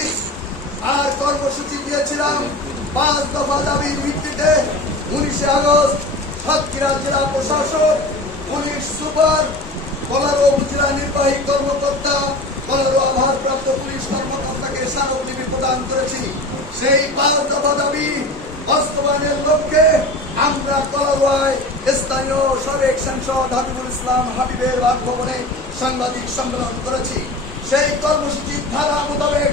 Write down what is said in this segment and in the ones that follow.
করেছি। আর কর্মসূচি দিয়েছিলাম পাঁচ দফা দাবির ভিত্তিতে উনিশে আগস্ট সাতক্ষীরা জেলা প্রশাসক পুলিশ সুপার কলারো উপজেলা নির্বাহী কর্মকর্তা কলারো আভারপ্রাপ্ত পুলিশ কর্মকর্তাকে স্মারকলিপি প্রদান করেছি। সেই পাঁচ দফা দাবি বাস্তবায়নের লক্ষ্যে আমরা কলারোয়ায় স্থানীয় সাবেক সাংসদ হাবিবুল ইসলাম হাবিবের বাসভবনে সাংবাদিক সম্মেলন করেছি। সেই কর্মসূচির ধারা মোতাবেক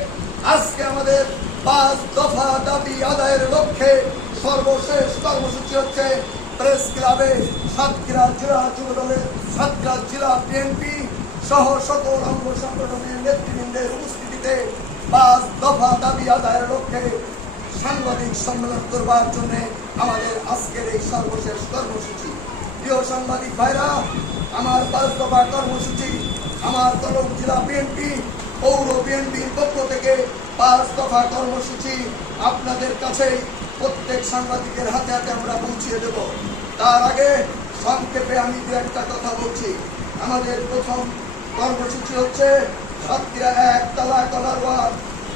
আজকে আমাদের পাঁচ দফা দাবি আদায়ের লক্ষ্যে সর্বশেষ কর্মসূচি হচ্ছে প্রেস ক্লাবে সাতক্ষীরা জেলা যুব দলের সাতক্ষীরা জেলা বিএনপি সহ সকল অঙ্গ সংগঠনের নেতৃবৃন্দের উপস্থিতিতে পাঁচ দফা দাবি আদায়ের লক্ষ্যে সাংবাদিক সম্মেলন করবার জন্য আমাদের আজকের এই সর্বশেষ কর্মসূচি। প্রিয় সাংবাদিক ভাইরা, আমার পাঁচ দফা কর্মসূচি, আমার কলম জেলা বিএনপি, পৌর বিএনপির দফা কর্মসূচি আপনাদের কাছে প্রত্যেক সাংবাদিকের হাতে হাতে আমরা পৌঁছিয়ে দেব। তার আগে সংক্ষেপে আমি দু একটা কথা বলছি। আমাদের প্রথম কর্মসূচি হচ্ছে সাতক্ষীরা এক, তালা কলার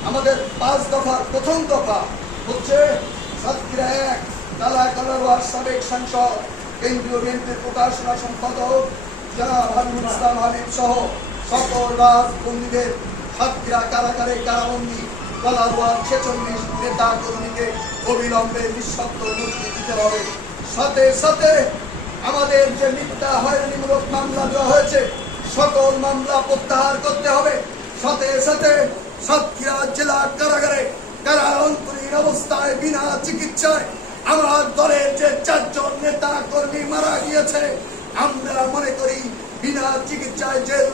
আমাদের পাঁচ দফার প্রথম দফা হচ্ছে সাতক্ষীরা এক, তালা কলার ওয়ার্ড সাবেক সাংসদ, কেন্দ্রীয় বিএনপির প্রকাশনা সম্পাদক হাবিবুল ইসলাম সহ সকল রাজবন্দীদের সাতক্ষীরা কারাগারে কারাবন্দী। প্রত্যাহার করতে হবে। সাথে সাথে সাতক্ষীরা জেলা কারাগারে কারা অবস্থায় বিনা চিকিৎসায় আমার দলের যে চারজন নেতা কর্মী মারা গিয়েছে, আমরা মনে করি বিনা চিকিৎসায় জেল